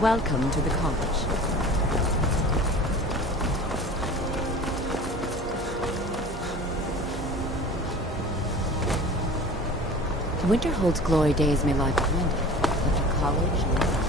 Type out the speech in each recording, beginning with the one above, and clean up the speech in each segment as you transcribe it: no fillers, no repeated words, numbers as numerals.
Welcome to the college. Winterhold's glory days may lie behind it, but the college lives on.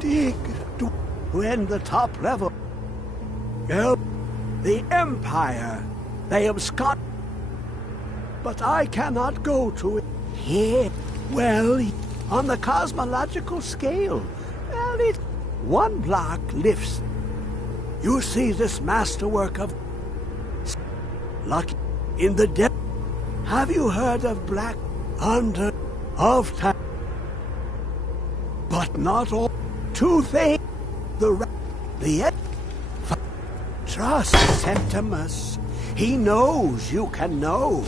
Dig to end the top level. Help the Empire. They have Scott. But I cannot go to it here. Well, on the cosmological scale, well, it one block lifts. You see this masterwork of luck in the depth. Have you heard of Black Under of Time? But not all. Two things. The trust Septimus. He knows you can know.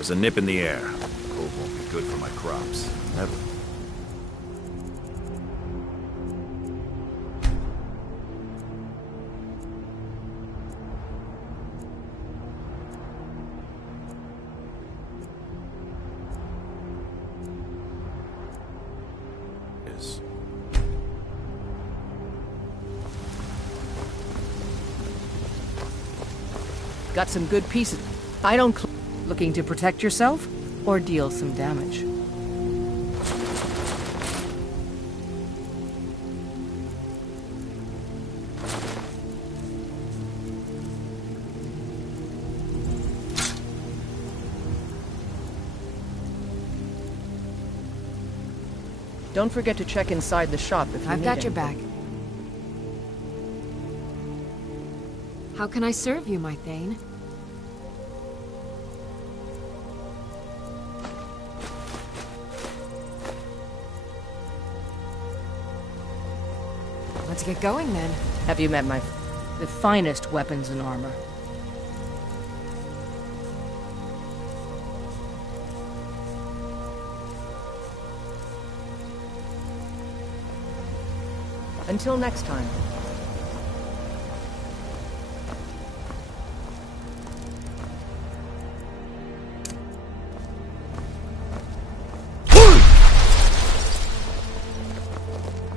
There's a nip in the air. Cold won't be good for my crops. Never. Yes. Got some good pieces. I don't looking to protect yourself or deal some damage. Don't forget to check inside the shop if you I've need got your anything. back. How can I serve you, my Thane? Let's get going then. Have you met the finest weapons and armor? Until next time.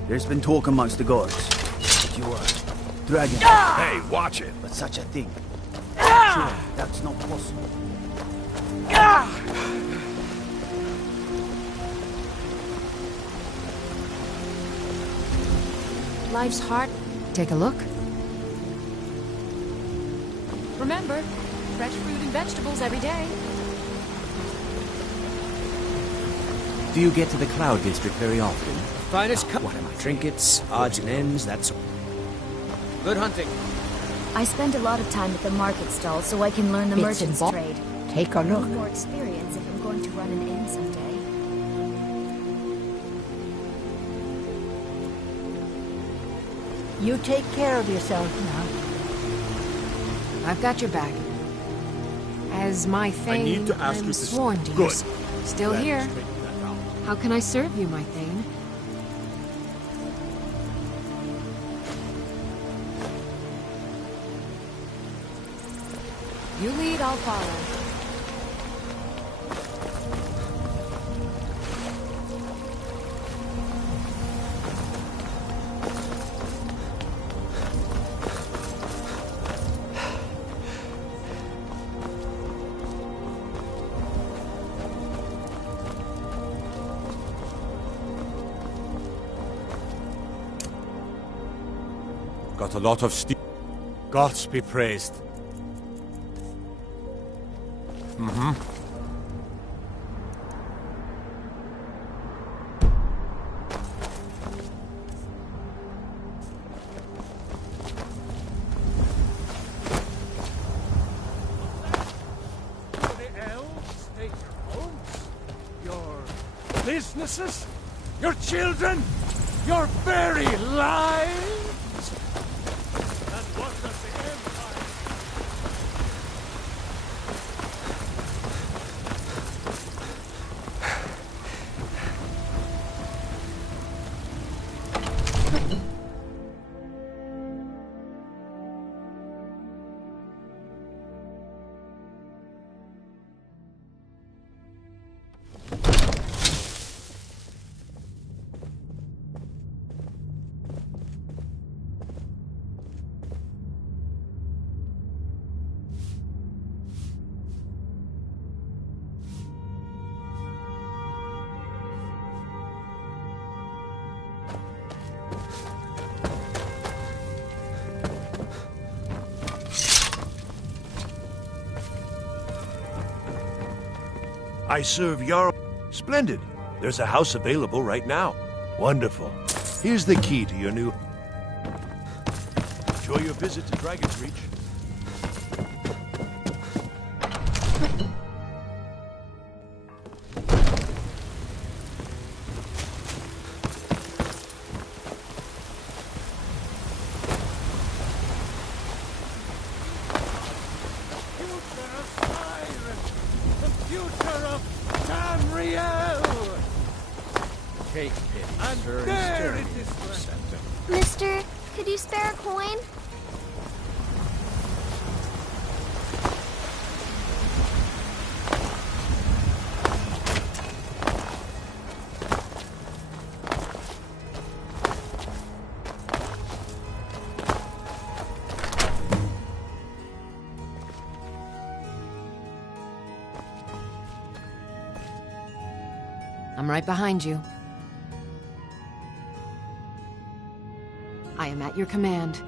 There's been talk amongst the gods that you are dragon, Hey, watch it! but such a thing. Sure, that's not possible. Life's hard. Take a look. Remember, fresh fruit and vegetables every day. Do you get to the Cloud District very often? Finest cut. What am I? Trinkets, odds and ends, that's all. Good hunting. I spend a lot of time at the market stall so I can learn the Bits and merchant's bobs. trade. Take a I look. need more experience if I'm going to run an inn someday. You take care of yourself now. I've got your back. As my Thane, need to ask I'm you to sworn to Good. you. Still here. How can I serve you, my Thane? You lead, I'll follow. Got a lot of steel. Gods be praised. The elves take your homes, your businesses, your children, your very lives. And what does the Empire? I serve Jarl. Splendid. There's a house available right now. Wonderful. Here's the key to your new... Enjoy your visit to Dragon's Reach. Future of Skyrim! The future Mister, could you spare a coin? I'm right behind you. I am at your command.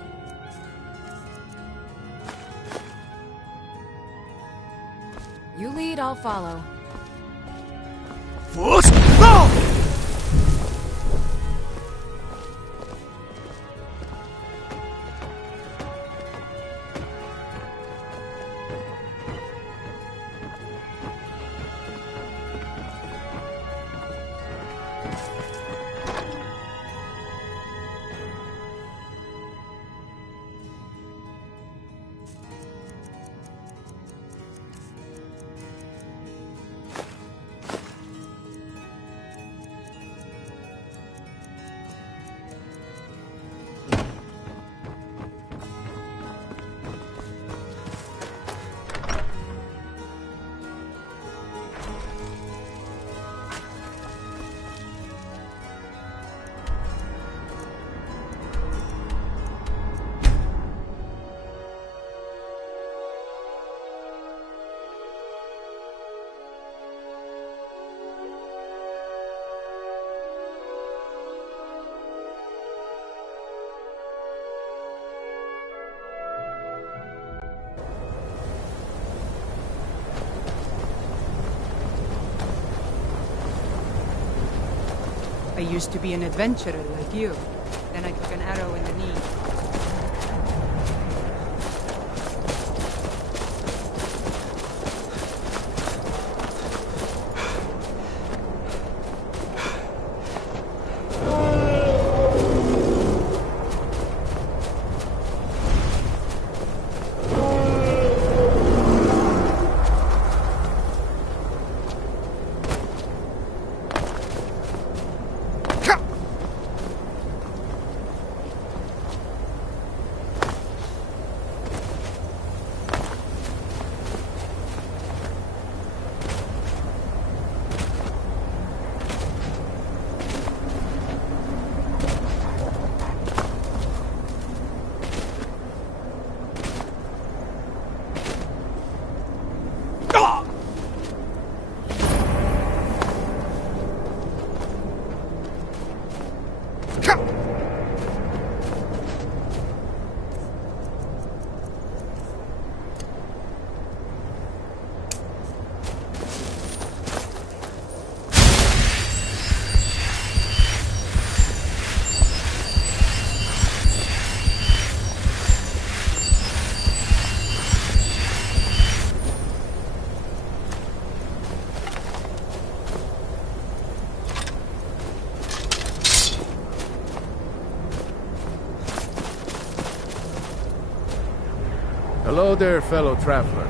You lead, I'll follow. I used to be an adventurer like you. Then I took an arrow in the knee. Hello there, fellow traveler.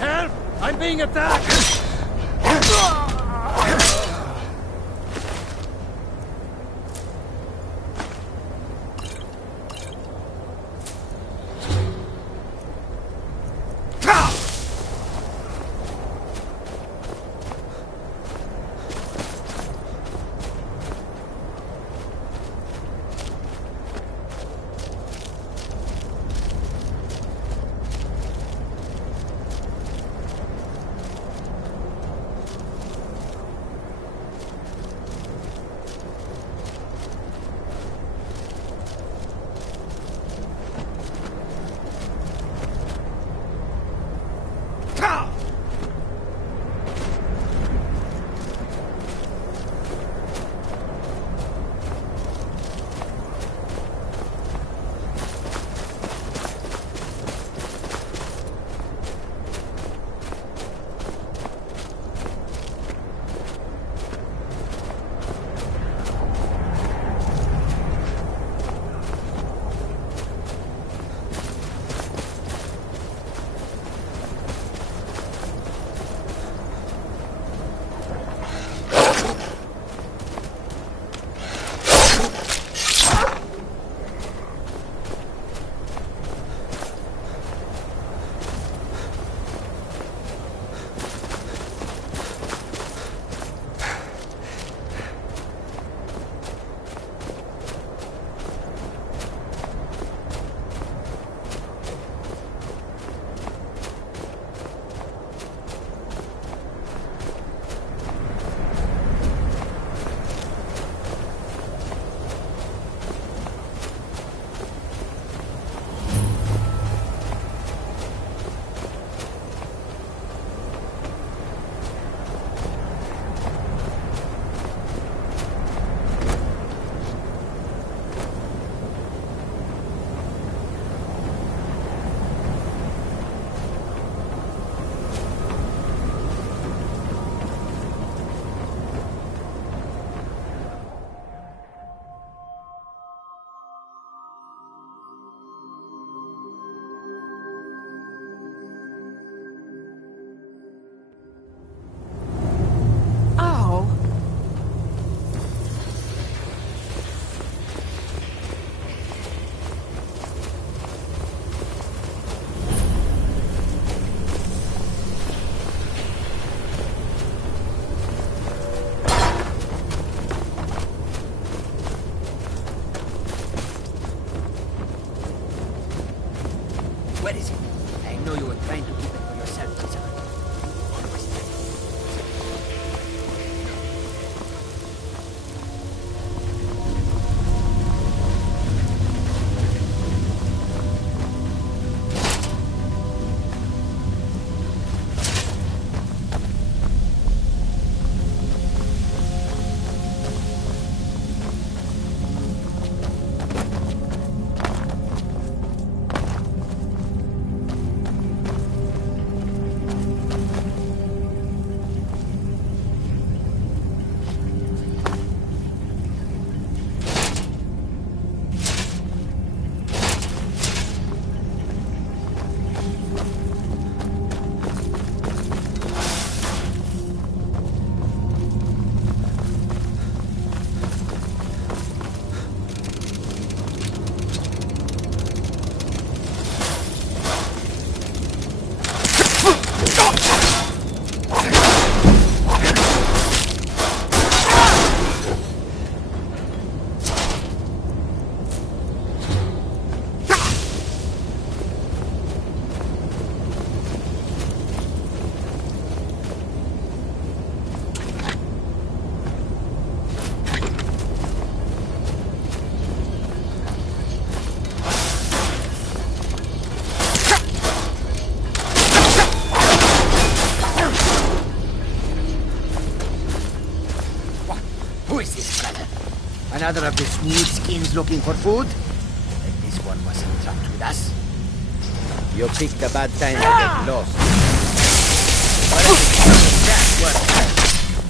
Help! I'm being attacked! Where is it? I know you were trying to keep it for yourself, Lisa. Who is this, brother? Another of the smooth skins looking for food? And this one wasn't trapped with us? You picked a bad time to get lost.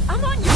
I'm on you!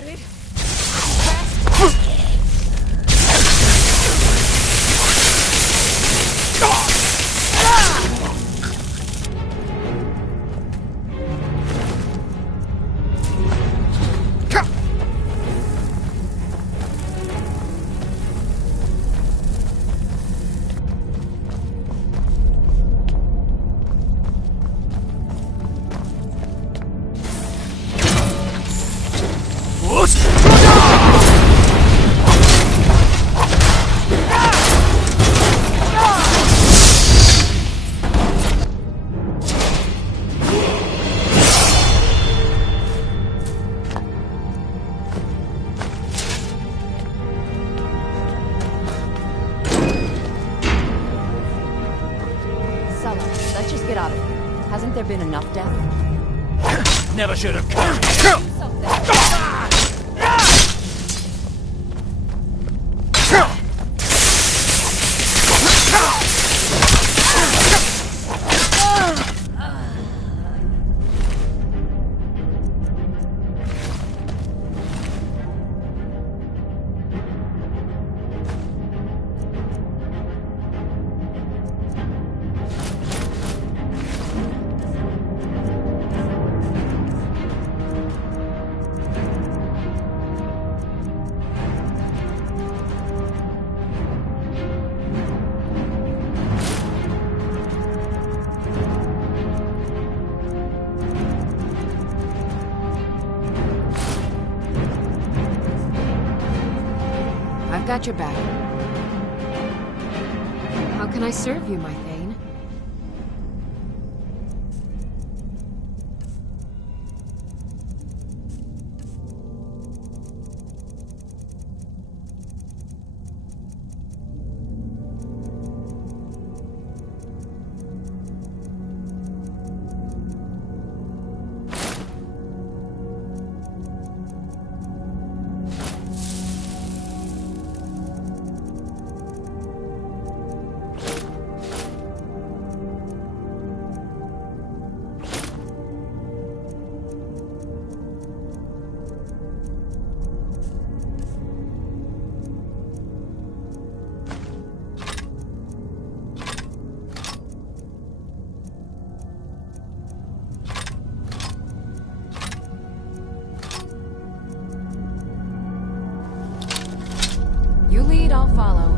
that it? Let's just get out of here. Hasn't there been enough death? Never should have come. Do something. I've got your back. How can I serve you, my Thane? You lead, I'll follow.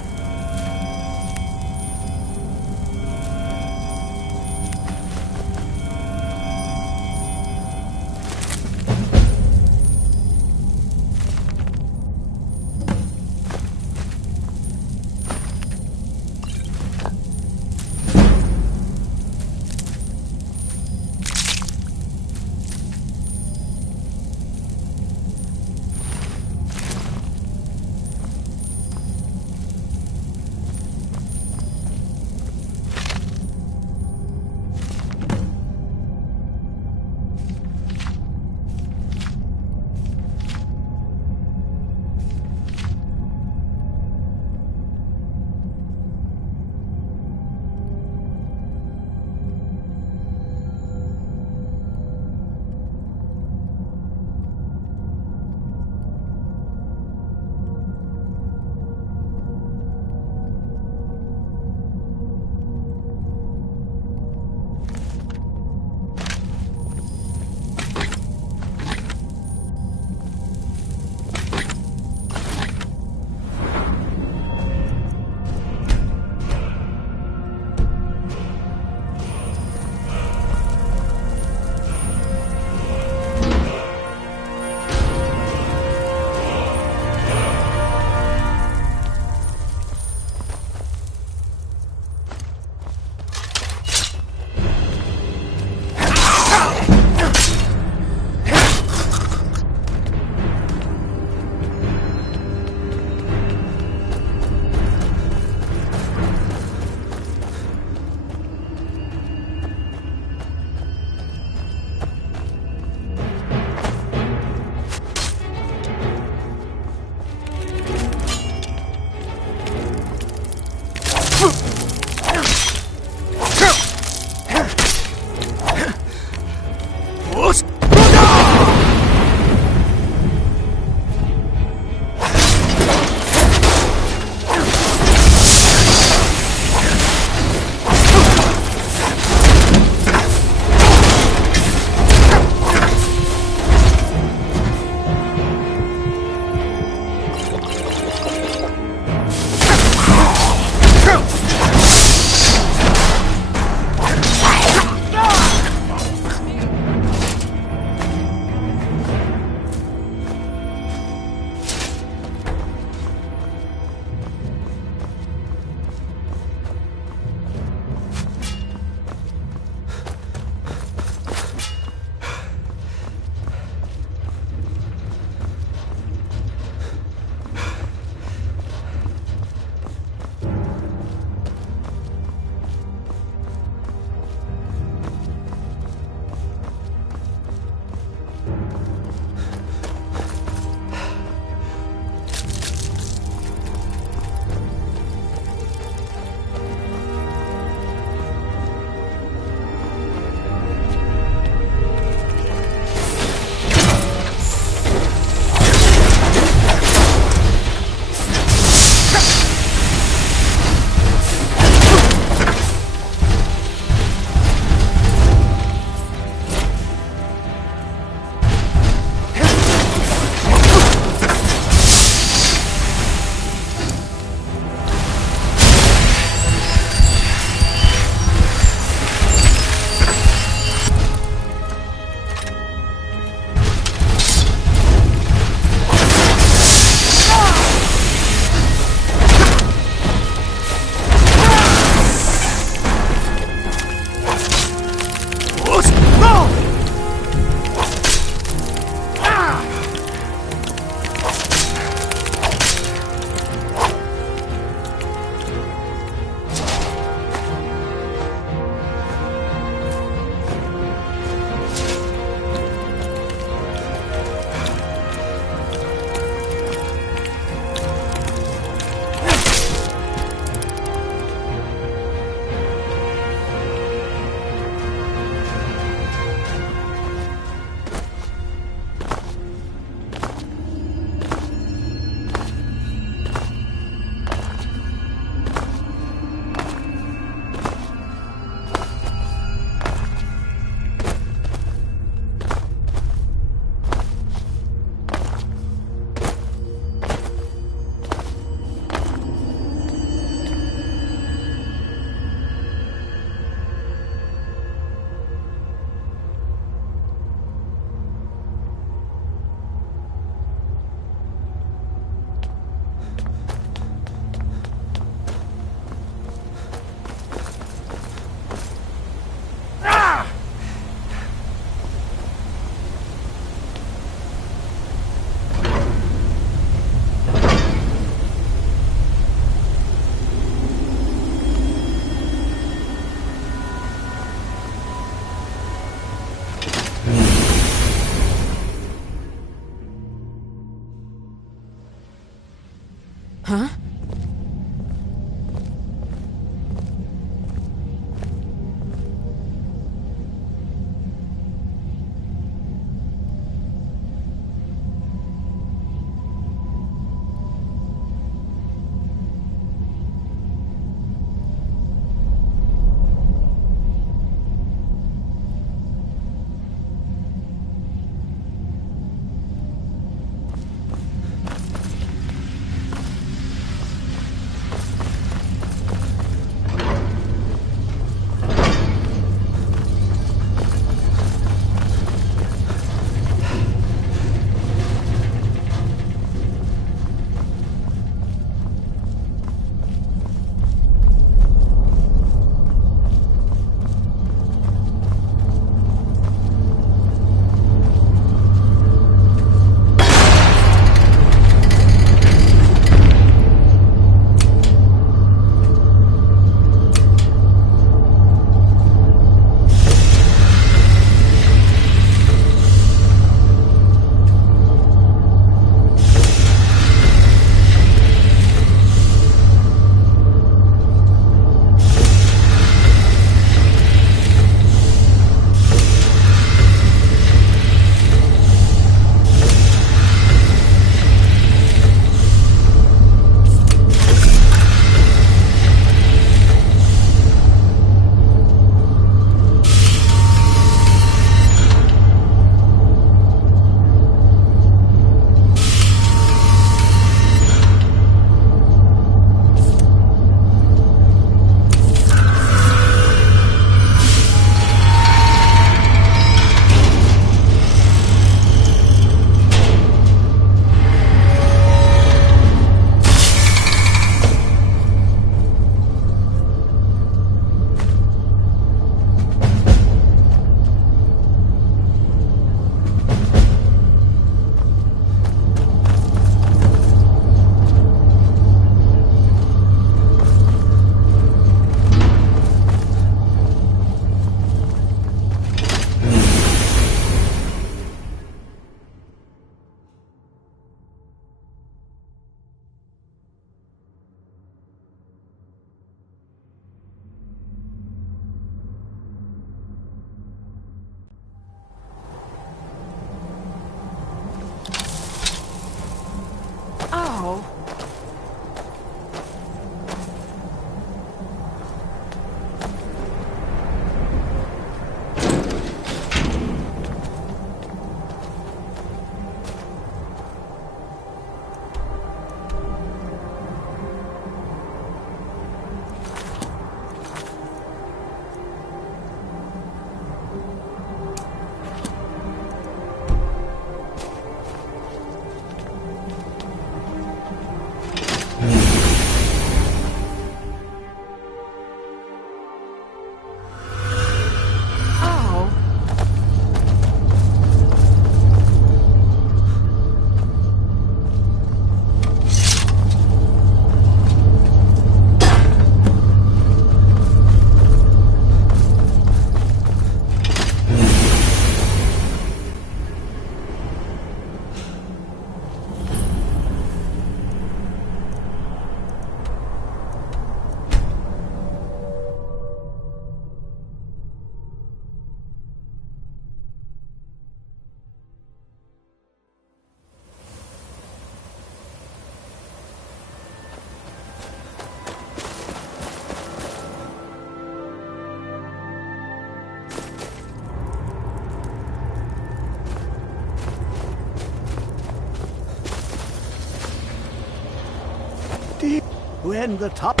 when the top...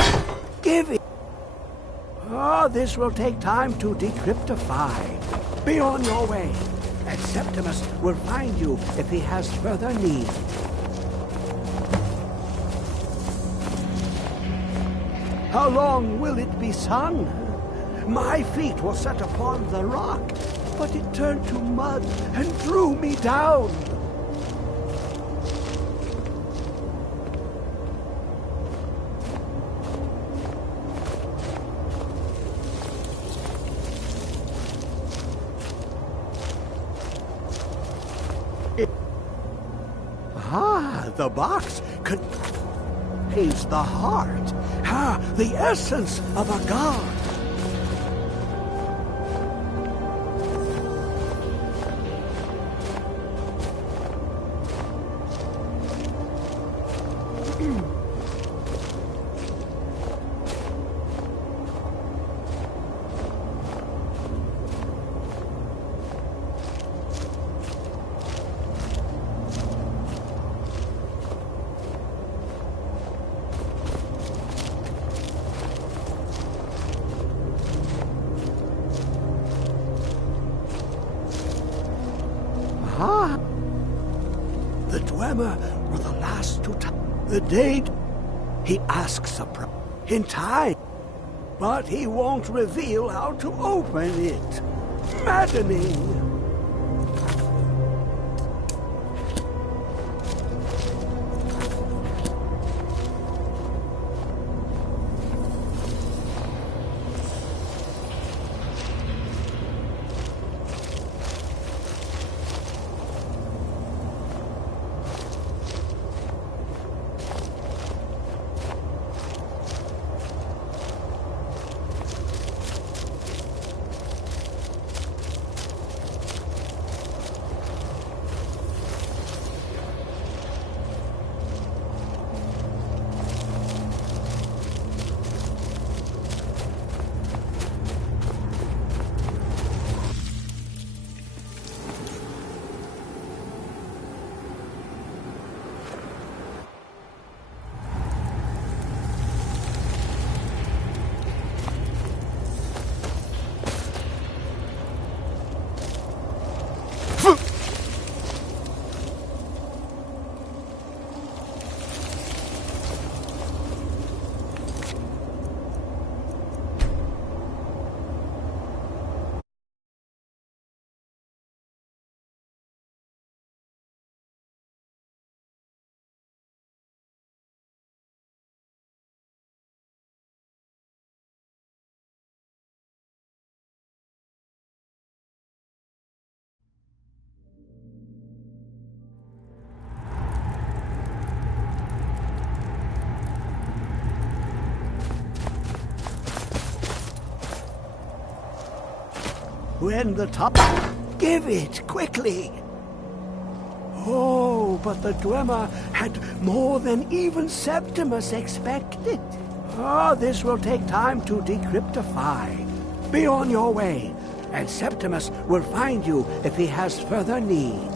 Give it! Oh, this will take time to decryptify. Be on your way, and Septimus will find you if he has further need. How long will it be sung? My feet were set upon the rock, but it turned to mud and drew me down. The box contains the heart. The essence of a god. The Dwemer were the last to touch the date. He asks in time, but he won't reveal how to open it. Maddening. When the top... Give it, quickly! Oh, but the Dwemer had more than even Septimus expected. Oh, this will take time to decryptify. Be on your way, and Septimus will find you if he has further need.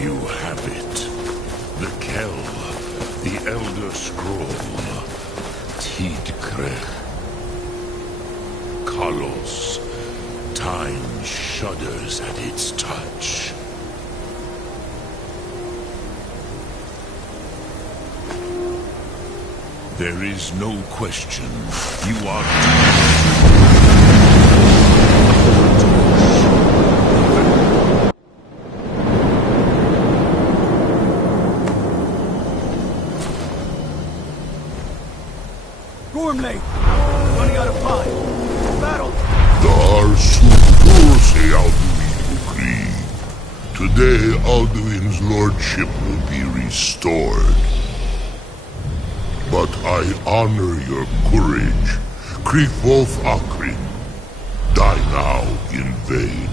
You have it. The Kell, the Elder Scroll. Tidkrech. Kalos. Time shudders at its touch. There is no question. You are... Today, Alduin's lordship will be restored. But I honor your courage. Kriegwolf Akrin. Die now in vain.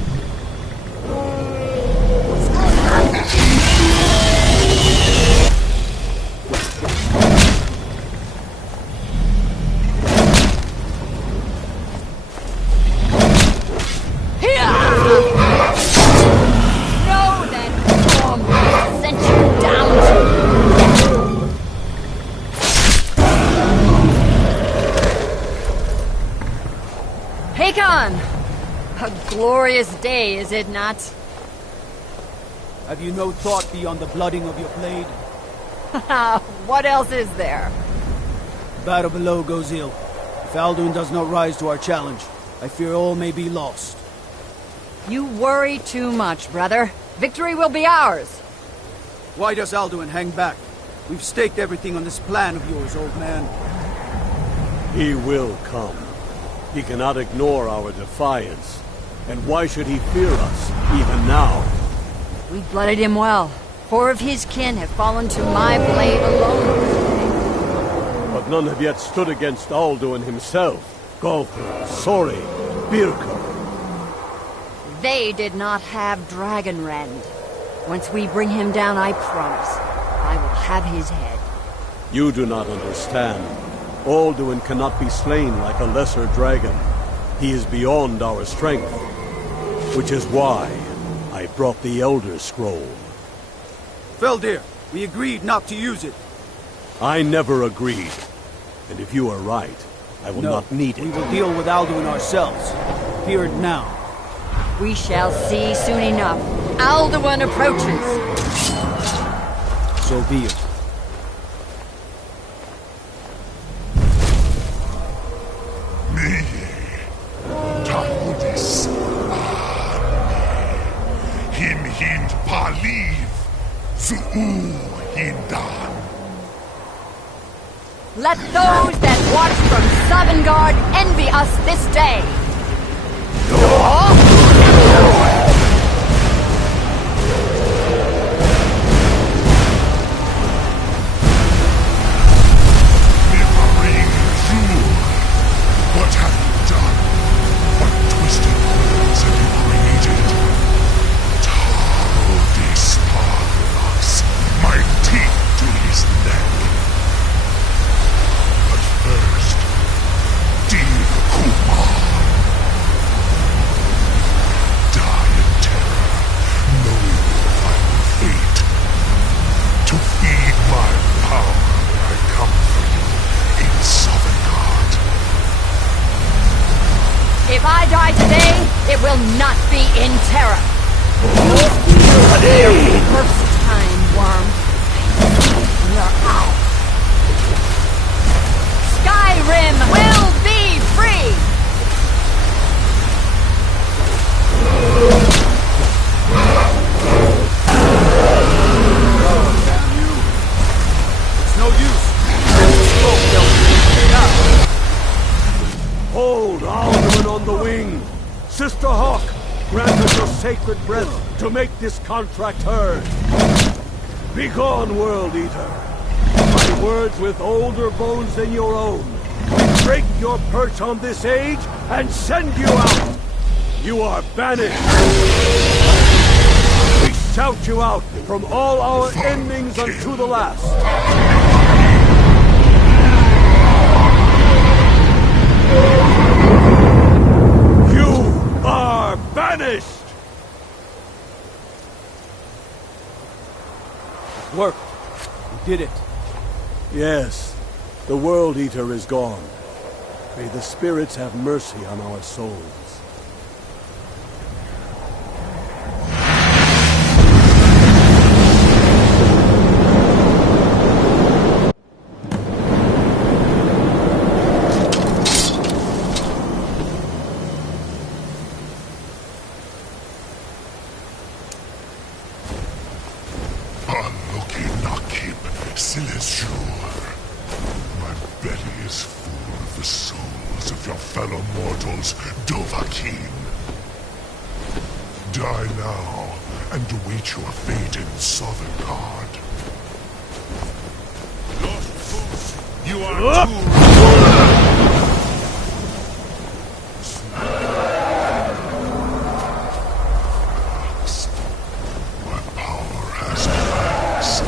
A glorious day, is it not? Have you no thought beyond the blooding of your blade? What else is there? Battle below goes ill. If Alduin does not rise to our challenge, I fear all may be lost. You worry too much, brother. Victory will be ours. Why does Alduin hang back? We've staked everything on this plan of yours, old man. He will come. He cannot ignore our defiance. And why should he fear us, even now? We blooded him well. 4 of his kin have fallen to my blade alone. But none have yet stood against Alduin himself. Galther, Sori, Birka. They did not have Dragonrend. Once we bring him down, I promise, I will have his head. You do not understand. Alduin cannot be slain like a lesser dragon. He is beyond our strength. Which is why I brought the Elder Scroll. Feldir, we agreed not to use it. I never agreed. And if you are right, I will not need it. We will deal with Alduin ourselves. Fear it now. We shall see soon enough. Alduin approaches. So be it. Hind Paliv, Zu'u Hindan. Let those that watch from Sovngarde envy us this day. Niffaring Zul, what have you done? What twisted worlds have you created? My teeth to his neck. But first, dear Kumar, die in terror, knowing your final fate. To feed my power when I come for you in Sovngarde. If I die today, it will not be in terror. First time, worm. You're out. Skyrim will be free! Damn you! It's no use. Hold Alduin on the wing! Sister Hawk, grant us your sacred breath to make this contract heard. Begone, World Eater. My words with older bones than your own. We break your perch on this age and send you out. You are banished. We shout you out from all our endings unto the last. You are banished! Worked. We did it. Yes, the World Eater is gone. May the spirits have mercy on our souls. My belly is full of the souls of your fellow mortals, Dovahkiin. Die now, and await your fate in Sovngarde. You are too... My power has relaxed.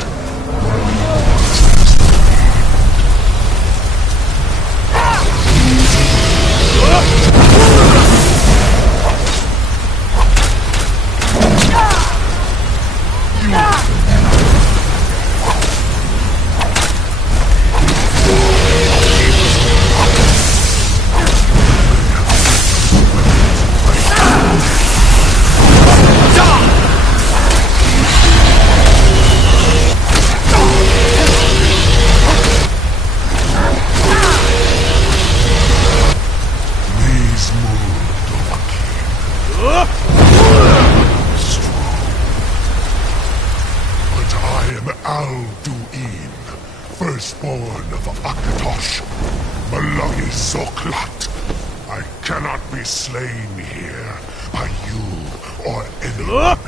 Firstborn of Akatosh, Malagi Zoklat. I cannot be slain here by you or anyone.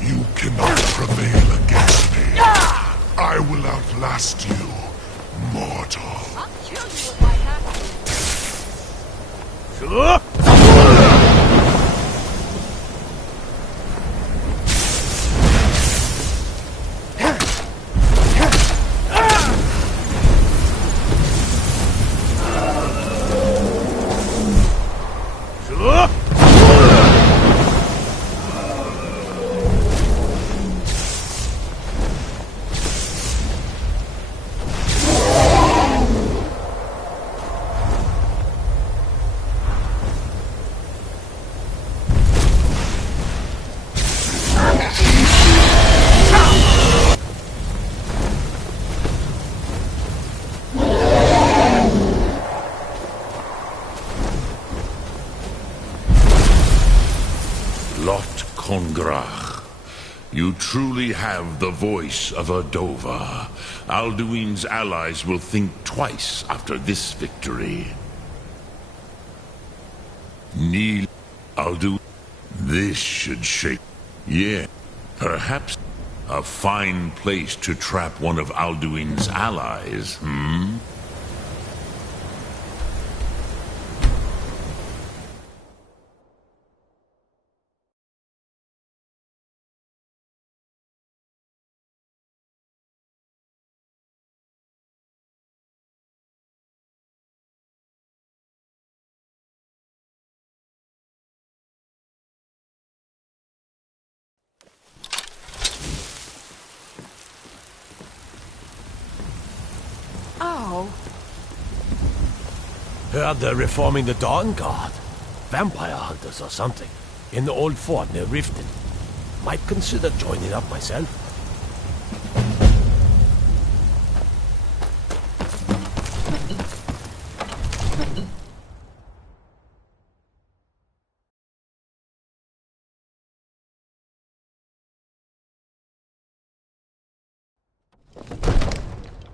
You cannot prevail against me. I will outlast you, mortal. I'll kill you if I have to. Kongrach, you truly have the voice of a Dova. Alduin's allies will think twice after this victory. Neil, Alduin, this should shake. Yeah, perhaps a fine place to trap one of Alduin's allies, hmm? Oh. Heard they're reforming the Dawn Guard. Vampire hunters or something. In the old fort near Riften. Might consider joining up myself.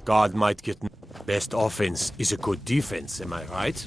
God might get... Best offense is a good defense, am I right?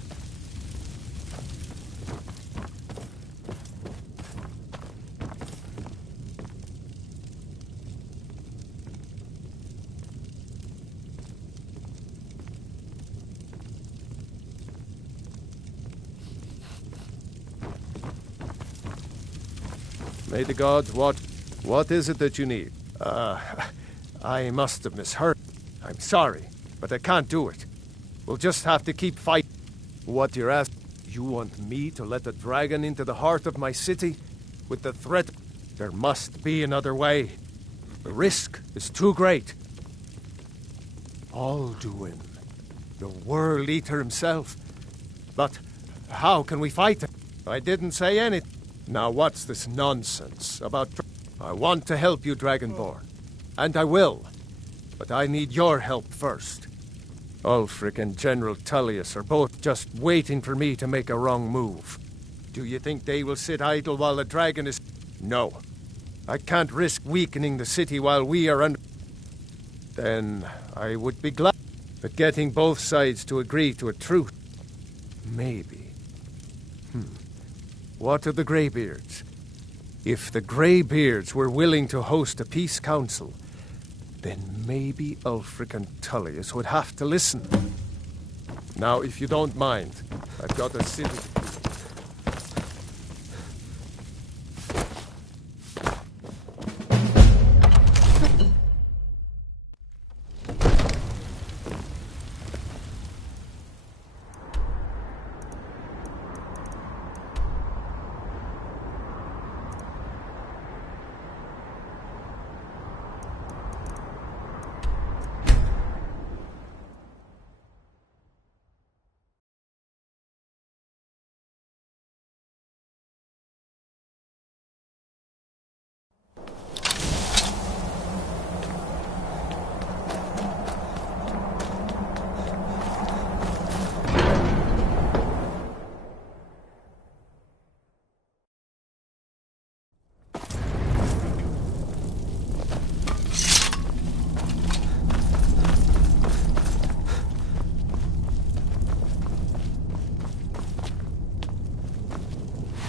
May the gods watch. What is it that you need? I must have misheard. I'm sorry, but I can't do it. We'll just have to keep fighting. What you're asking? You want me to let a dragon into the heart of my city? With the threat? There must be another way. The risk is too great. Alduin, the World Eater himself. But how can we fight him? I didn't say anything. Now what's this nonsense about... I want to help you, Dragonborn. And I will. But I need your help first. Ulfric and General Tullius are both just waiting for me to make a wrong move. Do you think they will sit idle while the dragon is... No. I can't risk weakening the city while we are under... Then I would be glad. But getting both sides to agree to a truce... Maybe. What of the Greybeards? If the Greybeards were willing to host a peace council, then maybe Ulfric and Tullius would have to listen. Now, if you don't mind, I've got a city.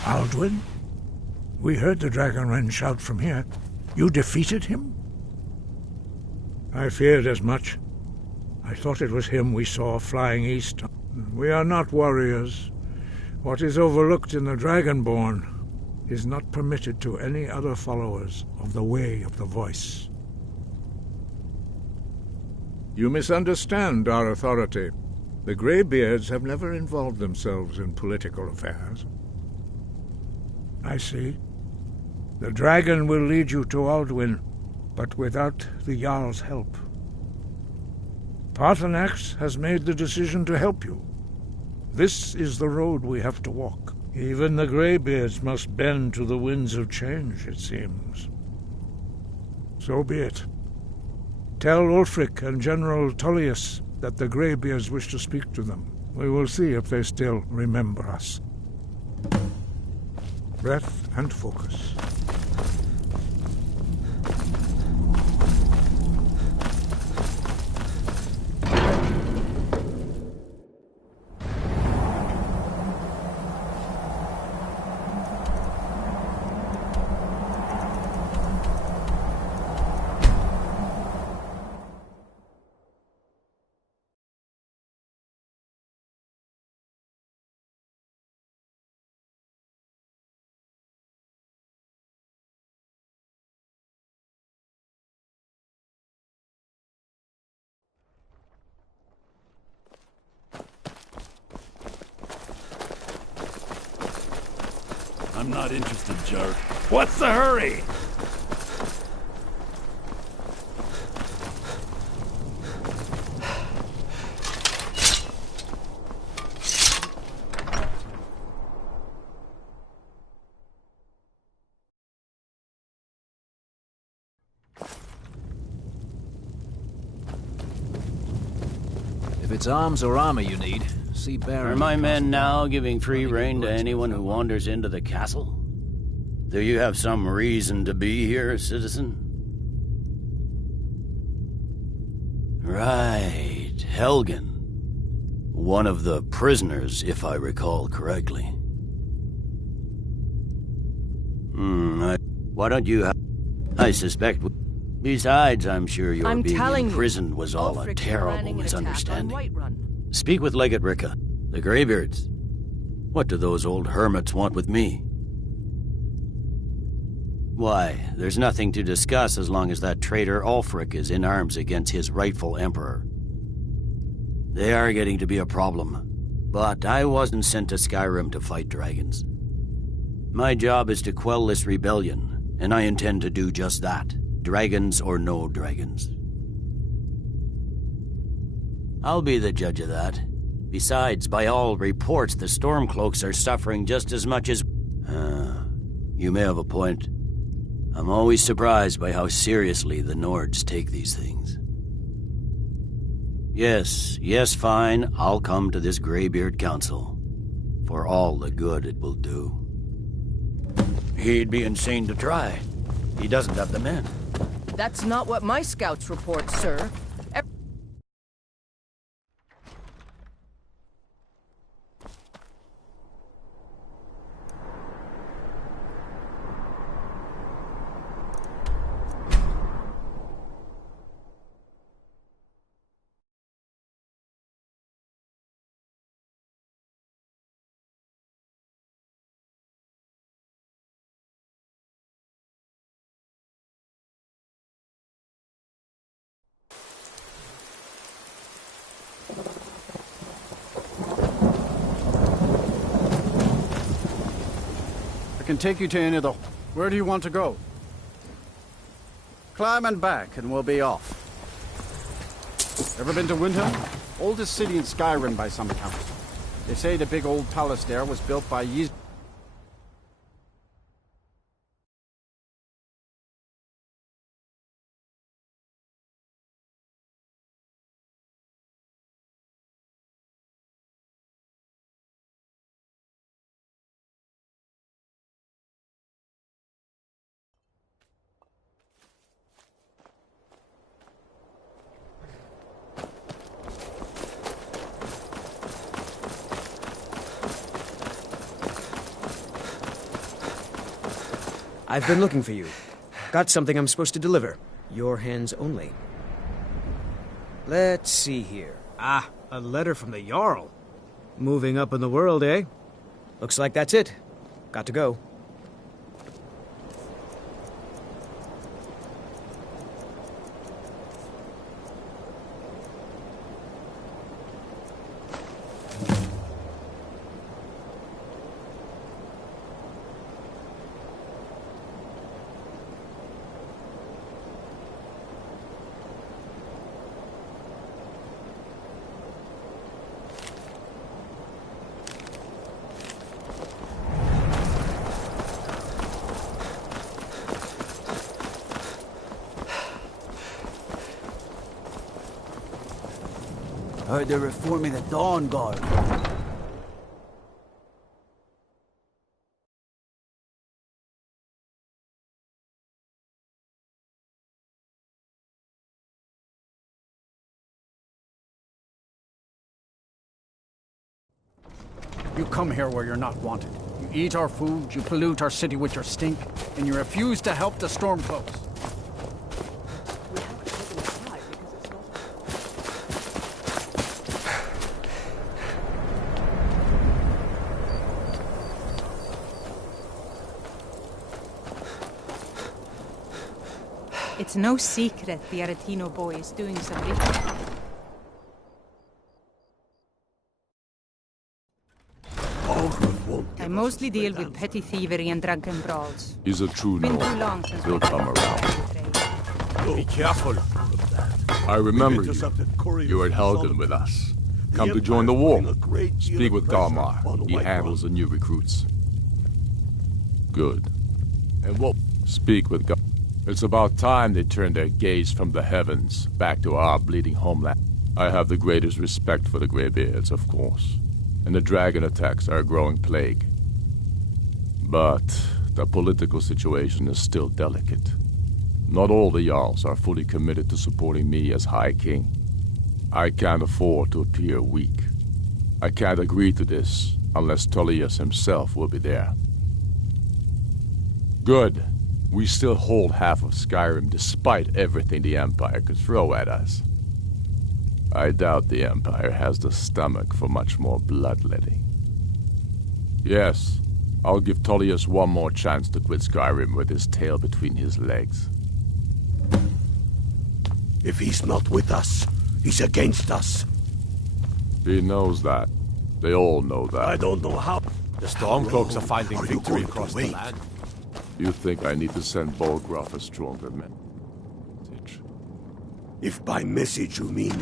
Alduin? We heard the Dragonren shout from here. You defeated him? I feared as much. I thought it was him we saw flying east. We are not warriors. What is overlooked in the Dragonborn is not permitted to any other followers of the Way of the Voice. You misunderstand our authority. The Greybeards have never involved themselves in political affairs. I see. The dragon will lead you to Alduin, but without the Jarl's help. Paarthurnax has made the decision to help you. This is the road we have to walk. Even the Greybeards must bend to the winds of change, it seems. So be it. Tell Ulfric and General Tullius that the Greybeards wish to speak to them. We will see if they still remember us. Breath and focus. I'm not interested, jerk. What's the hurry? If it's arms or armor you need, see Baron. Are my men now giving free rein to anyone who wanders into the castle? Do you have some reason to be here, citizen? Right, Helgen. One of the prisoners, if I recall correctly. Why don't you have... I suspect... Besides, I'm sure your being imprisoned was all a terrible misunderstanding. Speak with Legate Ricka, the Greybeards. What do those old hermits want with me? Why, there's nothing to discuss as long as that traitor Ulfric is in arms against his rightful emperor. They are getting to be a problem, but I wasn't sent to Skyrim to fight dragons. My job is to quell this rebellion, and I intend to do just that, dragons or no dragons. I'll be the judge of that. Besides, by all reports, the Stormcloaks are suffering just as much as... You may have a point. I'm always surprised by how seriously the Nords take these things. Yes, fine. I'll come to this Greybeard Council. For all the good it will do. He'd be insane to try. He doesn't have the men. That's not what my scouts report, sir. can take you to any of the... Where do you want to go? Climb and back, and we'll be off. Ever been to Windhelm? Oldest city in Skyrim by some accounts. They say the big old palace there was built by Yiz... I've been looking for you. Got something I'm supposed to deliver. Your hands only. Let's see here. Ah, a letter from the Jarl. Moving up in the world, eh? Looks like that's it. Got to go. Heard they're reforming the Dawn Guard. You come here where you're not wanted. You eat our food, you pollute our city with your stink, and you refuse to help the Stormcloaks. It's no secret the Aretino boy is doing some ritual. I mostly deal with petty thievery and drunken brawls. He's a true Been Nord. too long since He'll we come around. Be careful. I remember you. You were at Helgen with us. Come to join the war. Speak with Galmar. He handles the new recruits. Good. And what? Speak with Galmar. It's about time they turned their gaze from the heavens back to our bleeding homeland. I have the greatest respect for the Greybeards, of course. And the dragon attacks are a growing plague. But the political situation is still delicate. Not all the Jarls are fully committed to supporting me as High King. I can't afford to appear weak. I can't agree to this unless Tullius himself will be there. Good. We still hold half of Skyrim despite everything the Empire could throw at us. I doubt the Empire has the stomach for much more bloodletting. Yes, I'll give Tullius one more chance to quit Skyrim with his tail between his legs. If he's not with us, he's against us. He knows that. They all know that. I don't know how. The Stormcloaks are finding victory across the land. You think I need to send Bolgraf a stronger man? If by message you mean...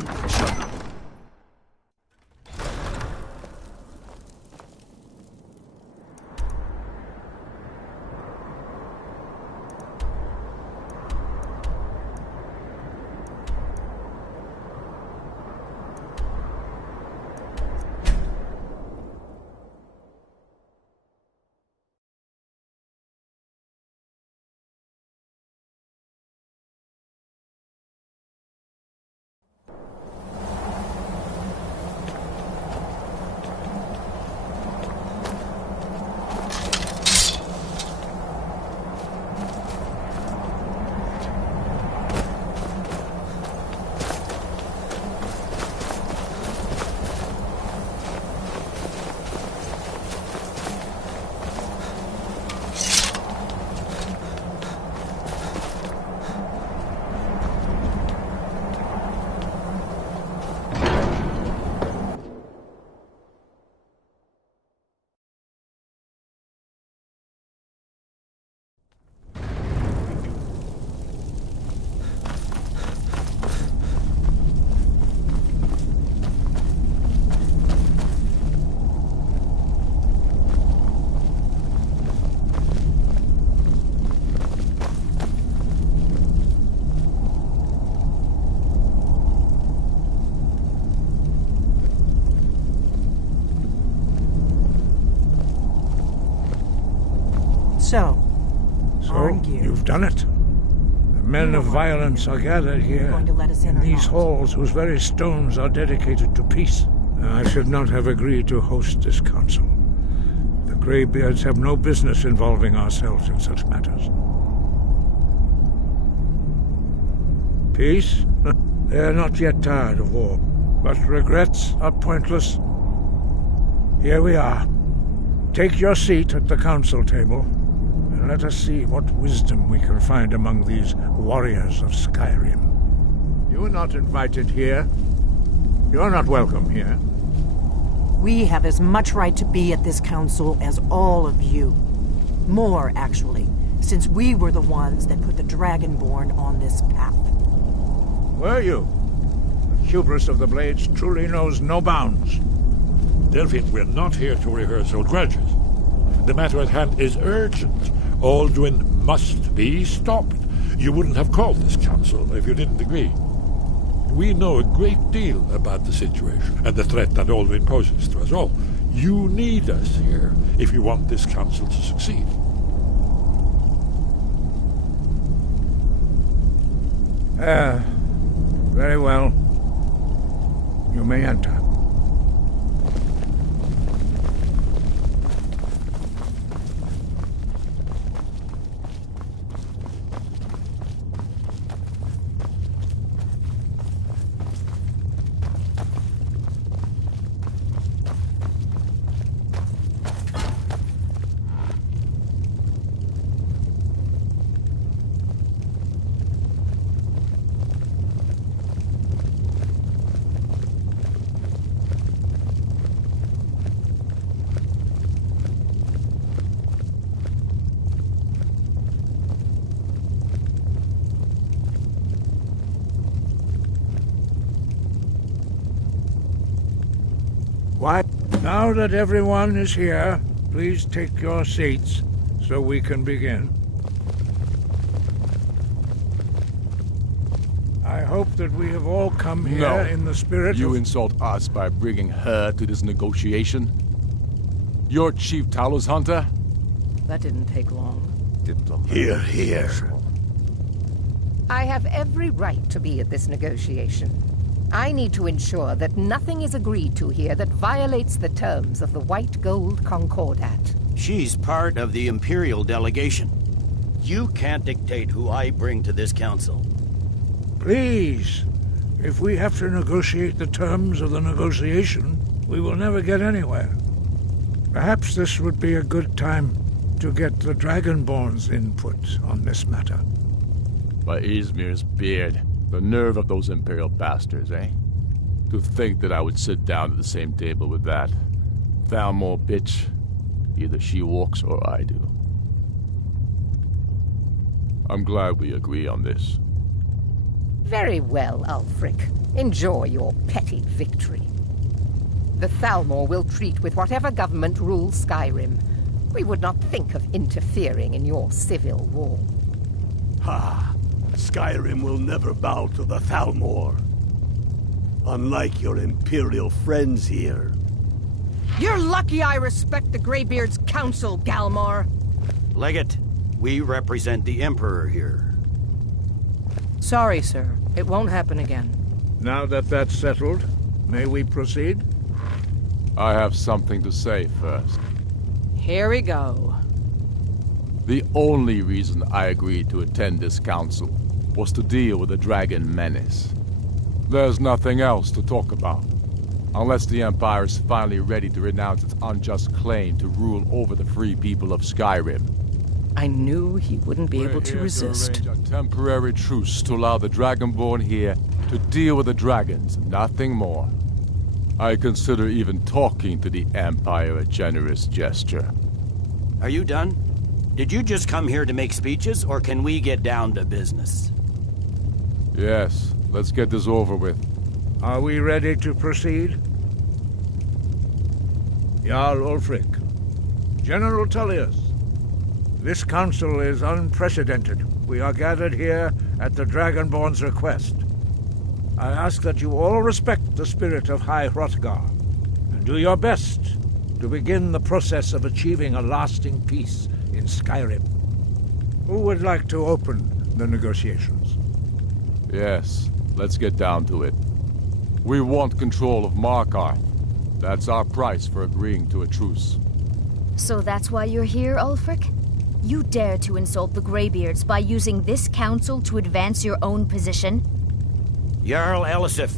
So, So, you've done it. The men of violence are gathered here, in these halls whose very stones are dedicated to peace. I should not have agreed to host this council. The Greybeards have no business involving ourselves in such matters. Peace? They are not yet tired of war, but regrets are pointless. Here we are. Take your seat at the council table, and let us see what wisdom we can find among these warriors of Skyrim. You are not invited here. You are not welcome here. we have as much right to be at this council as all of you. More, actually, since we were the ones that put the Dragonborn on this path. Were you? The hubris of the Blades truly knows no bounds. Delphine, we're not here to rehearse old grudges. The matter at hand is urgent. Alduin must be stopped. You wouldn't have called this council if you didn't agree. We know a great deal about the situation and the threat that Alduin poses to us all. You need us here if you want this council to succeed. Very well. You may enter. Why? Now that everyone is here, please take your seats so we can begin. I hope that we have all come here in the spirit You insult us by bringing her to this negotiation? You're Chief Talos Hunter? That didn't take long. Hear, hear. I have every right to be at this negotiation. I need to ensure that nothing is agreed to here that violates the terms of the White Gold Concordat. She's part of the Imperial delegation. You can't dictate who I bring to this council. Please, if we have to negotiate the terms of the negotiation, we will never get anywhere. Perhaps this would be a good time to get the Dragonborn's input on this matter. By Izmir's beard. The nerve of those Imperial bastards, eh? To think that I would sit down at the same table with that Thalmor bitch. Either she walks or I do. I'm glad we agree on this. Very well, Ulfric. Enjoy your petty victory. The Thalmor will treat with whatever government rules Skyrim. We would not think of interfering in your civil war. Ha! Skyrim will never bow to the Thalmor. Unlike your Imperial friends here. You're lucky I respect the Greybeard's council, Galmar. Legate, we represent the Emperor here. Sorry, sir. It won't happen again. Now that that's settled, may we proceed? I have something to say first. Here we go. The only reason I agreed to attend this council was to deal with the dragon menace. There's nothing else to talk about, unless the Empire is finally ready to renounce its unjust claim to rule over the free people of Skyrim. I knew he wouldn't be able to resist. To arrange a temporary truce to allow the Dragonborn here to deal with the dragons, nothing more. I consider even talking to the Empire a generous gesture. Are you done? Did you just come here to make speeches, or can we get down to business? Yes, let's get this over with. Are we ready to proceed? Jarl Ulfric, General Tullius, this council is unprecedented. We are gathered here at the Dragonborn's request. I ask that you all respect the spirit of High Hrothgar, and do your best to begin the process of achieving a lasting peace in Skyrim. Who would like to open the negotiations? Yes, let's get down to it. We want control of Markarth. That's our price for agreeing to a truce. So that's why you're here, Ulfric? You dare to insult the Greybeards by using this council to advance your own position? Jarl Elisif.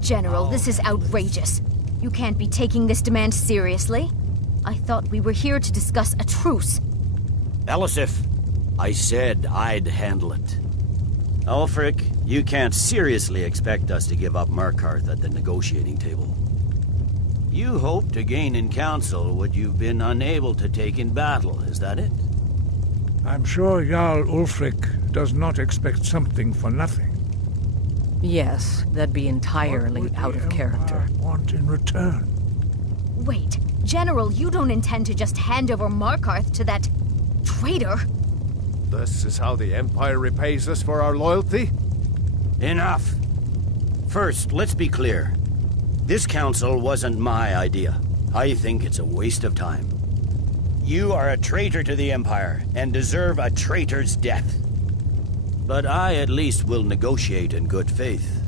General, this is outrageous. You can't be taking this demand seriously. I thought we were here to discuss a truce. Elisif. I said I'd handle it. Ulfric, you can't seriously expect us to give up Markarth at the negotiating table. You hope to gain in council what you've been unable to take in battle, is that it? I'm sure Jarl Ulfric does not expect something for nothing. Yes, that'd be entirely out of character. Want in return? Wait, General, you don't intend to just hand over Markarth to that traitor? This is how the Empire repays us for our loyalty? Enough. First, let's be clear. This council wasn't my idea. I think it's a waste of time. You are a traitor to the Empire, and deserve a traitor's death. But I at least will negotiate in good faith.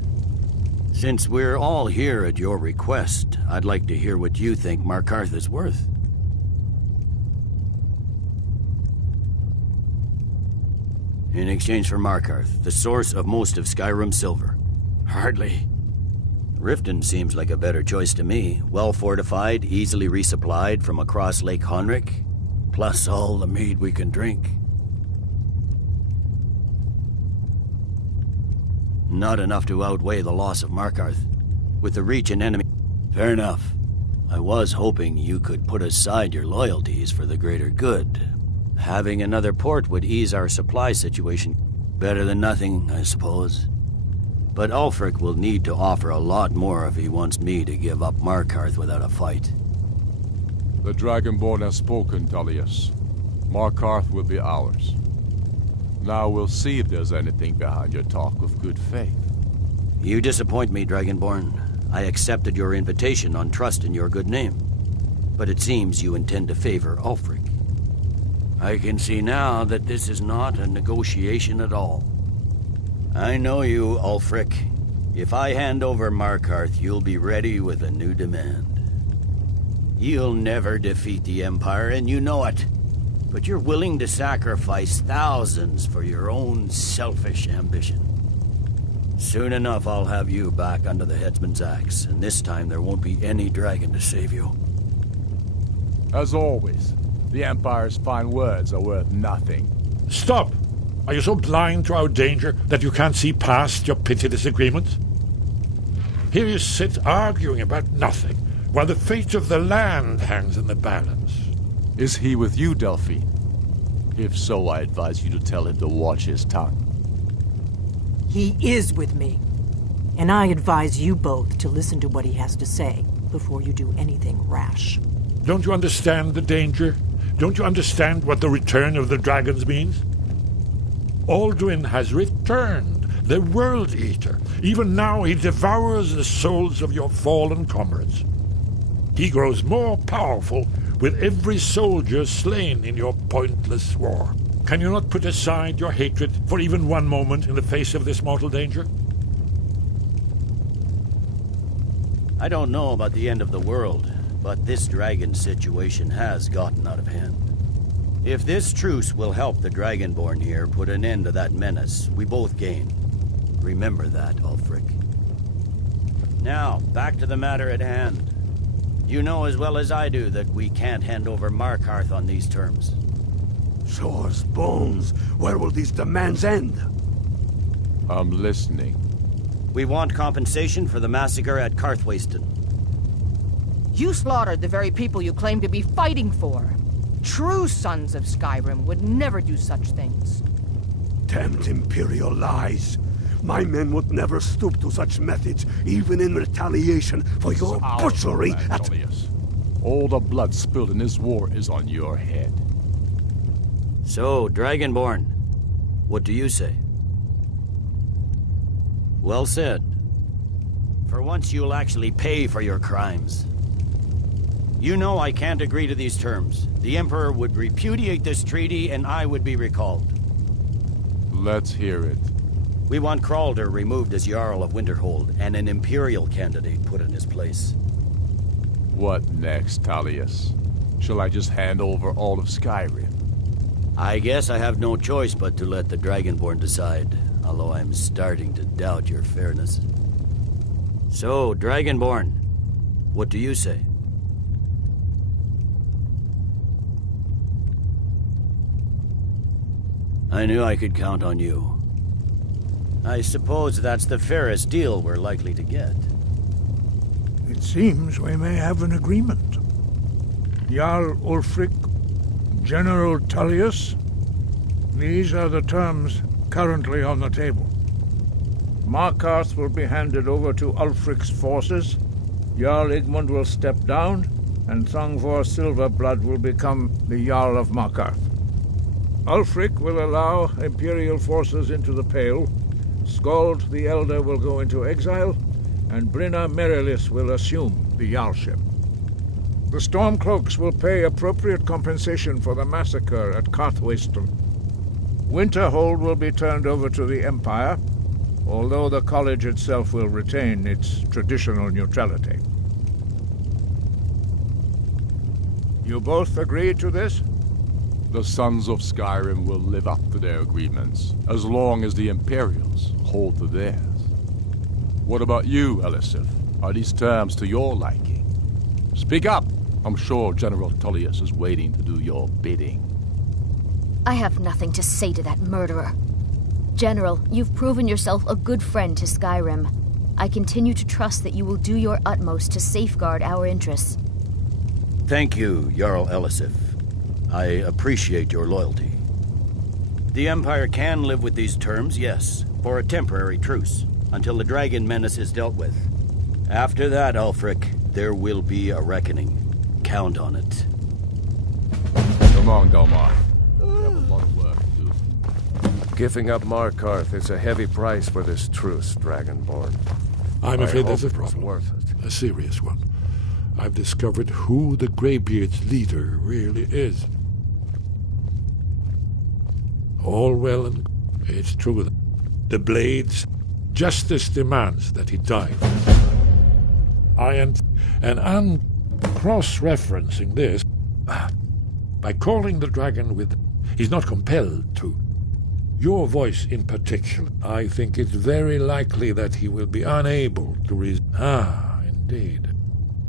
Since we're all here at your request, I'd like to hear what you think Markarth is worth. In exchange for Markarth, the source of most of Skyrim's silver. Hardly. Riften seems like a better choice to me. Well-fortified, easily resupplied from across Lake Honric, plus all the mead we can drink. Not enough to outweigh the loss of Markarth. With the Reach an enemy... Fair enough. I was hoping you could put aside your loyalties for the greater good. Having another port would ease our supply situation. Better than nothing, I suppose. But Ulfric will need to offer a lot more if he wants me to give up Markarth without a fight. The Dragonborn has spoken, Tullius. Markarth will be ours. Now we'll see if there's anything behind your talk of good faith. You disappoint me, Dragonborn. I accepted your invitation on trust in your good name. But it seems you intend to favor Ulfric. I can see now that this is not a negotiation at all. I know you, Ulfric. If I hand over Markarth, you'll be ready with a new demand. You'll never defeat the Empire, and you know it. But you're willing to sacrifice thousands for your own selfish ambition. Soon enough, I'll have you back under the headsman's axe, and this time there won't be any dragon to save you. As always, the Empire's fine words are worth nothing. Stop! Are you so blind to our danger that you can't see past your petty disagreements? Here you sit arguing about nothing, while the fate of the land hangs in the balance. Is he with you, Delphine? If so, I advise you to tell him to watch his tongue. He is with me. And I advise you both to listen to what he has to say before you do anything rash. Don't you understand the danger? Don't you understand what the return of the dragons means? Alduin has returned, the World Eater. Even now he devours the souls of your fallen comrades. He grows more powerful with every soldier slain in your pointless war. Can you not put aside your hatred for even one moment in the face of this mortal danger? I don't know about the end of the world, but this dragon situation has gotten out of hand. If this truce will help the Dragonborn here put an end to that menace, we both gain. Remember that, Ulfric. Now, back to the matter at hand. You know as well as I do that we can't hand over Markarth on these terms. Swords, bones, where will these demands end? I'm listening. We want compensation for the massacre at Karthwasten. You slaughtered the very people you claim to be fighting for. True sons of Skyrim would never do such things. Damned Imperial lies. My men would never stoop to such methods, even in retaliation for your butchery at... All the blood spilled in this war is on your head. So, Dragonborn, what do you say? Well said. For once you'll actually pay for your crimes. You know I can't agree to these terms. The Emperor would repudiate this treaty, and I would be recalled. Let's hear it. We want Kralder removed as Jarl of Winterhold, and an Imperial candidate put in his place. What next, Tullius? Shall I just hand over all of Skyrim? I guess I have no choice but to let the Dragonborn decide, although I'm starting to doubt your fairness. So, Dragonborn, what do you say? I knew I could count on you. I suppose that's the fairest deal we're likely to get. It seems we may have an agreement. Jarl Ulfric, General Tullius, these are the terms currently on the table. Markarth will be handed over to Ulfric's forces, Jarl Igmund will step down, and Thongvor Silverblood will become the Jarl of Markarth. Ulfric will allow Imperial forces into the Pale, Skald the Elder will go into exile, and Brinna Merilis will assume the Jarlship. The Stormcloaks will pay appropriate compensation for the massacre at Karthwasten. Winterhold will be turned over to the Empire, although the college itself will retain its traditional neutrality. You both agree to this? The Sons of Skyrim will live up to their agreements, as long as the Imperials hold to theirs. What about you, Elisif? Are these terms to your liking? Speak up! I'm sure General Tullius is waiting to do your bidding. I have nothing to say to that murderer. General, you've proven yourself a good friend to Skyrim. I continue to trust that you will do your utmost to safeguard our interests. Thank you, Jarl Elisif. I appreciate your loyalty. The Empire can live with these terms, yes, for a temporary truce, until the dragon menace is dealt with. After that, Ulfric, there will be a reckoning. Count on it. Come on, Galmar. We have a lot of work to do. Giving up Markarth is a heavy price for this truce, Dragonborn. I'm afraid there's a it's problem. Worth it. A serious one. I've discovered who the Greybeard's leader really is. All well and it's true. The Blades, justice demands that he die. And I'm cross-referencing this by calling the dragon with... He's not compelled to. Your voice in particular. I think it's very likely that he will be unable to indeed.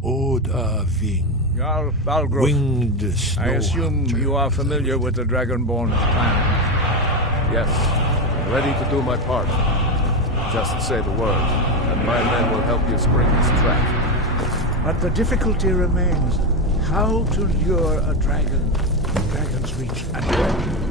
Oda Ving. Jarl Balgrove. Winged I assume you are familiar with the Dragonborn's plan. Yes, I'm ready to do my part. Just say the word, and my men will help you spring this trap. But the difficulty remains how to lure a dragon to Dragon's Reach and when.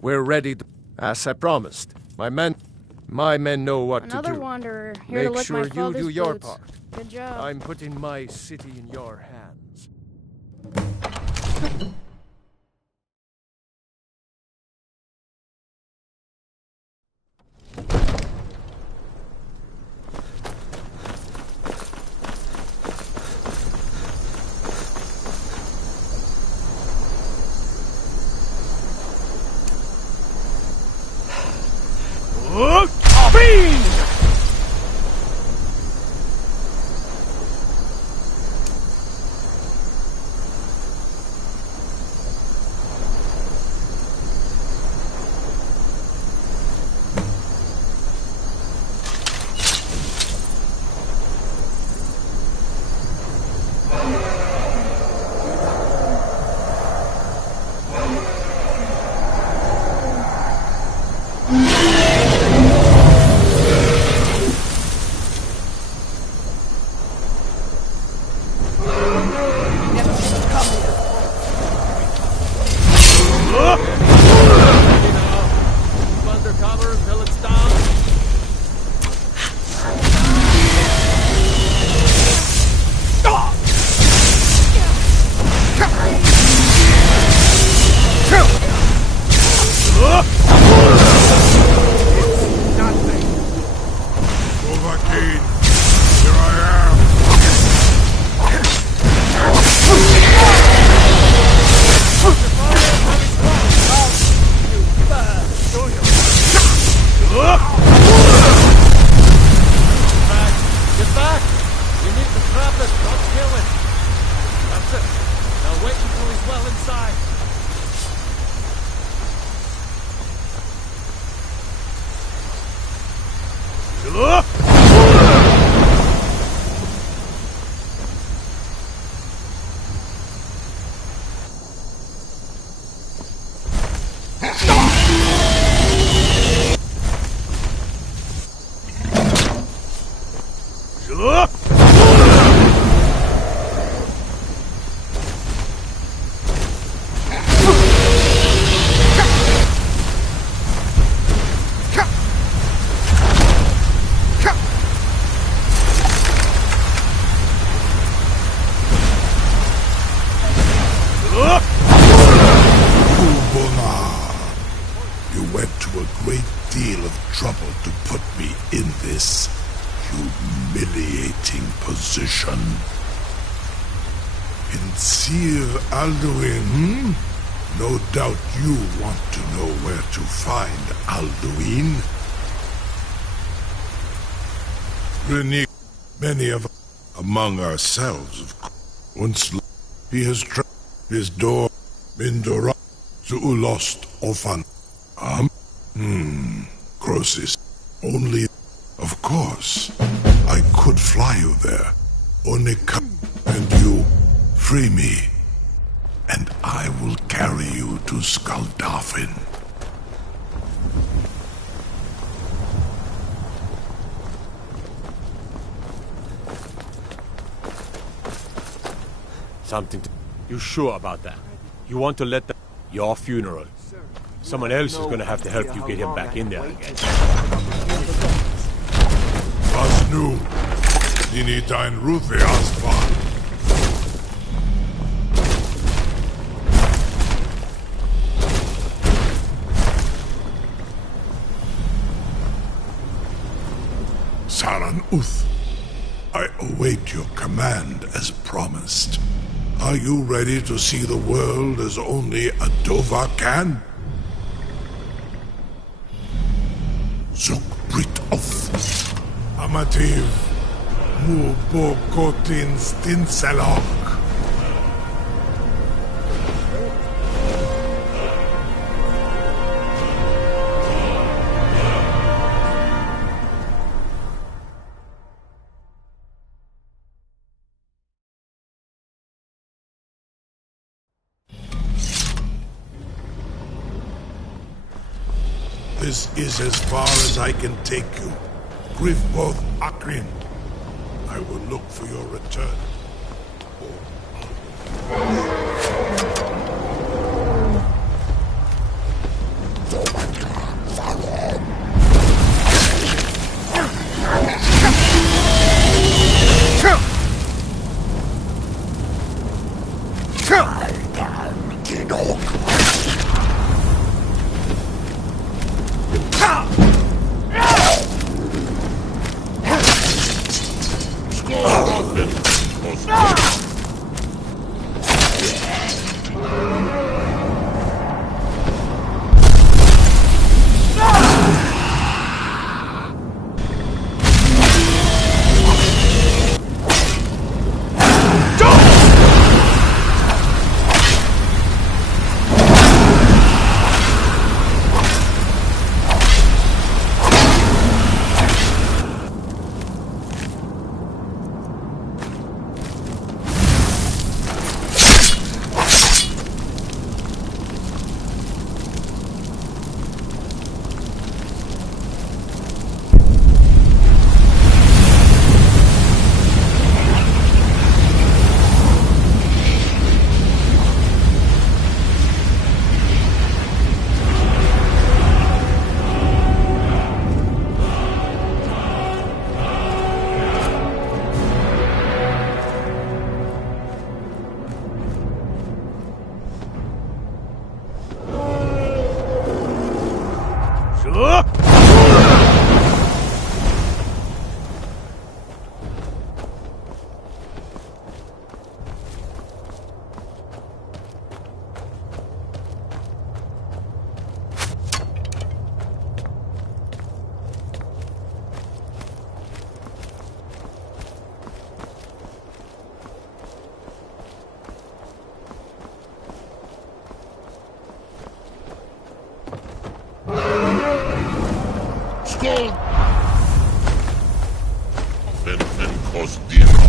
We're ready to... As I promised. My men know what to do. Another wanderer here to Make lick sure my you father's do your boots. part. Good job. I'm putting my city in your hands. side! Look! You went to a great deal of trouble to put me in this humiliating position. Sir Alduin, No doubt you want to know where to find Alduin. Many of us, among ourselves, of course, once he has his door, Mindora, zu lost often. Croesus. Only, of course, I could fly you there. Only come and you free me, and I will carry you to Skaldafin. Something to... You sure about that? You want to let your funeral? Someone else is gonna have to help you get him back in there again. Was nu? Dini dein Rufe Aspan. Saran Uth, I await your command as promised. Are you ready to see the world as only a Dova can? Zuk Brit of Amativ Mubokotin Stinselok. This is as far as I can take you. Grifboth Akrin. I will look for your return. Skull! Ben Kosdina.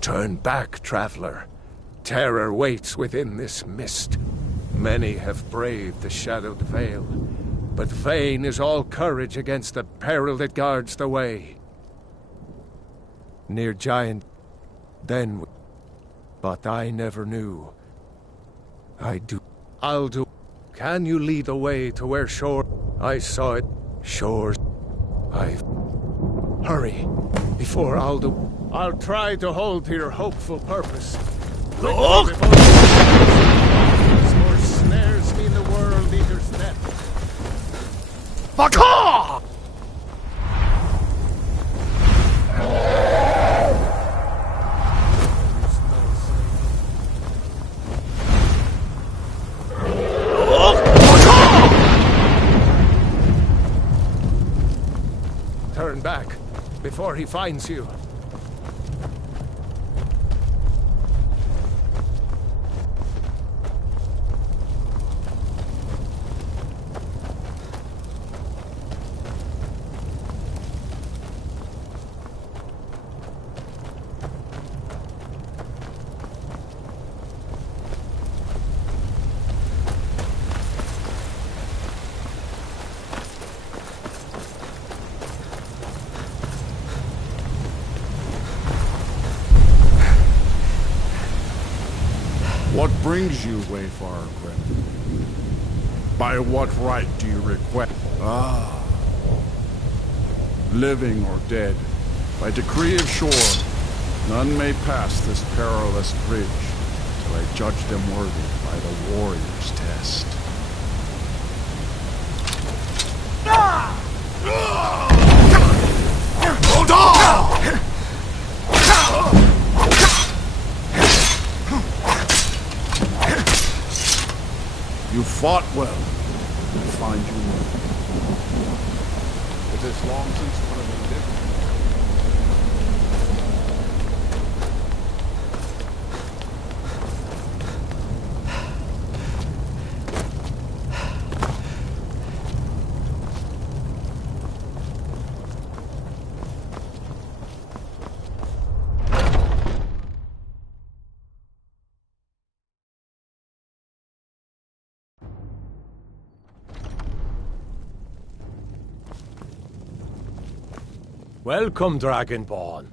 Turn back, traveler. Terror waits within this mist. Many have braved the shadowed vale, but vain is all courage against the peril that guards the way. Near giant, then, but I never knew. I'll do Can you lead the way to where shore? I saw it. Shores. Hurry, before I'll try to hold to your hopeful purpose. Look! Or snares me in the world eater's net. Fuck off! Turn back before he finds you. What brings you, Wayfarer Grim? By what right do you request? Ah. Living or dead, by decree of shore, none may pass this perilous bridge till I judge them worthy by the warrior's test. Hold on! You fought well. I find you well. It is long since one of them lived. Welcome, Dragonborn.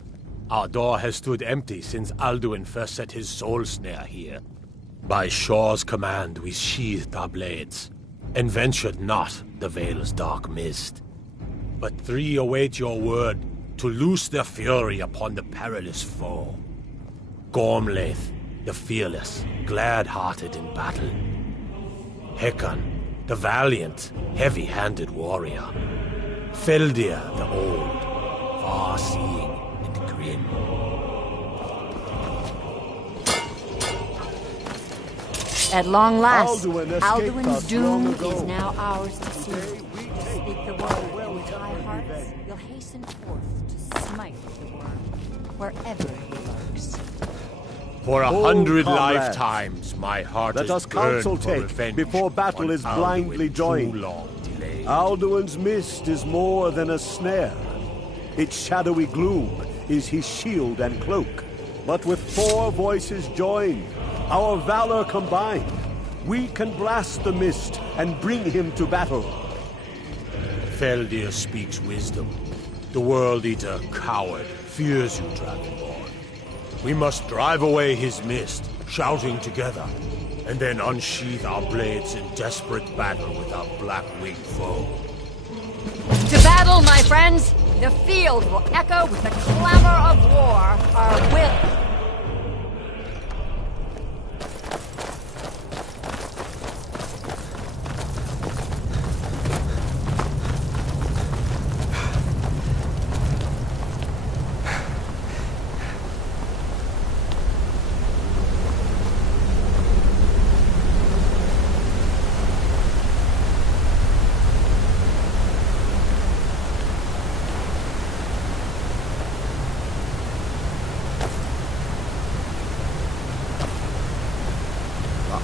Our door has stood empty since Alduin first set his soul snare here. By Shor's command, we sheathed our blades, and ventured not the Vale's dark mist. But three await your word to loose their fury upon the perilous foe. Gormlaith, the fearless, glad-hearted in battle. Hekon, the valiant, heavy-handed warrior. Feldir, the old, far-seeing and grim. At long last, Alduin escaped Alduin's us doom long ago. is now ours to see. Speak the word with high hearts, you'll hasten forth to smite the worm, wherever he lurks. For Oh, 100 comrades, lifetimes, my heart let is us burned counsel for take revenge before battle on is Alduin blindly too joined. long delayed. Alduin's mist is more than a snare. Its shadowy gloom is his shield and cloak. But with 4 voices joined, our valor combined, we can blast the mist and bring him to battle. Feldir speaks wisdom. The World Eater, coward, fears you, Dragonborn. We must drive away his mist, shouting together, and then unsheath our blades in desperate battle with our black-winged foe. To battle, my friends! The field will echo with the clamor of war, our will.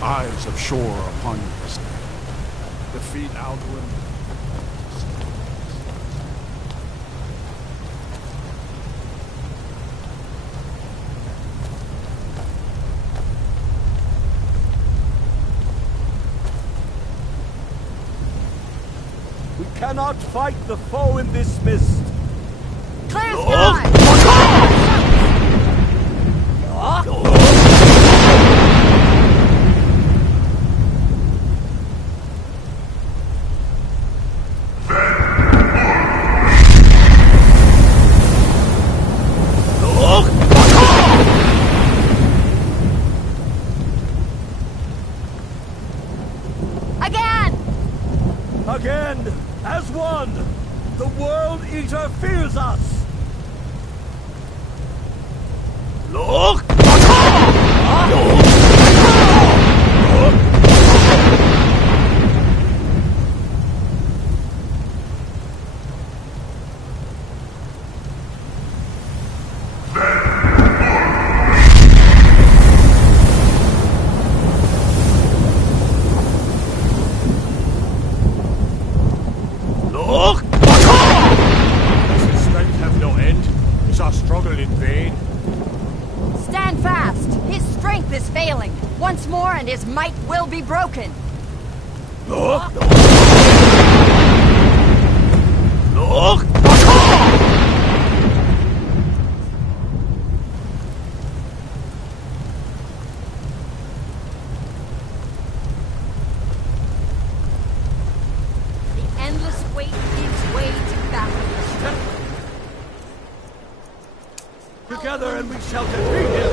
Eyes of shore upon you this day. Defeat Alduin. We cannot fight the foe in this mist. Clear sky! Again, as one, the World Eater fears us! Look! Does his strength have no end? Is our struggle in vain? Stand fast! His strength is failing. Once more and his might will be broken. Look! The endless wait gives way to battle. Together and we shall defeat him!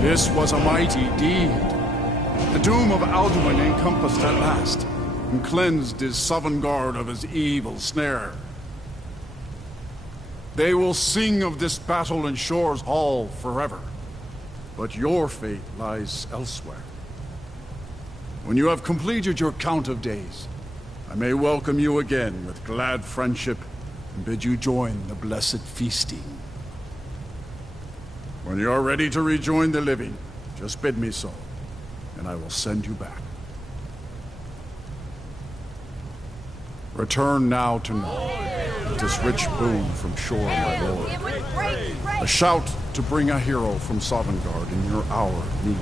This was a mighty deed. The doom of Alduin encompassed at last, and cleansed his Sovngarde of his evil snare. They will sing of this battle in Shore's Hall forever, but your fate lies elsewhere. When you have completed your count of days, I may welcome you again with glad friendship and bid you join the blessed feasting. When you are ready to rejoin the living, just bid me so, and I will send you back. Return now to know this rich boon from Shore, my lord. A shout to bring a hero from Sovngarde in your hour of need.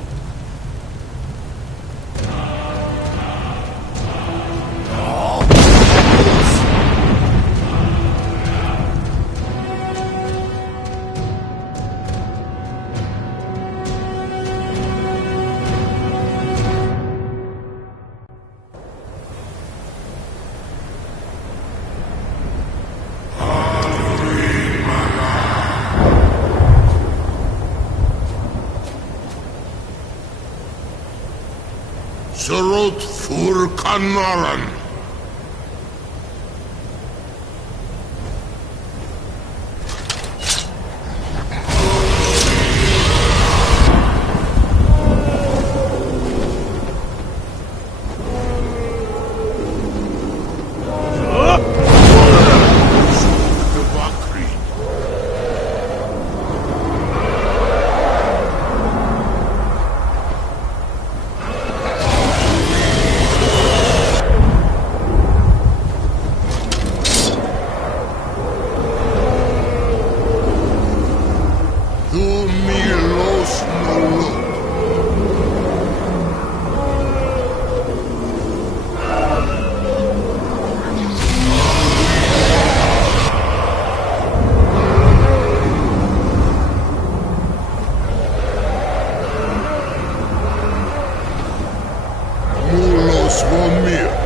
Surut fur kanaran. Svomir.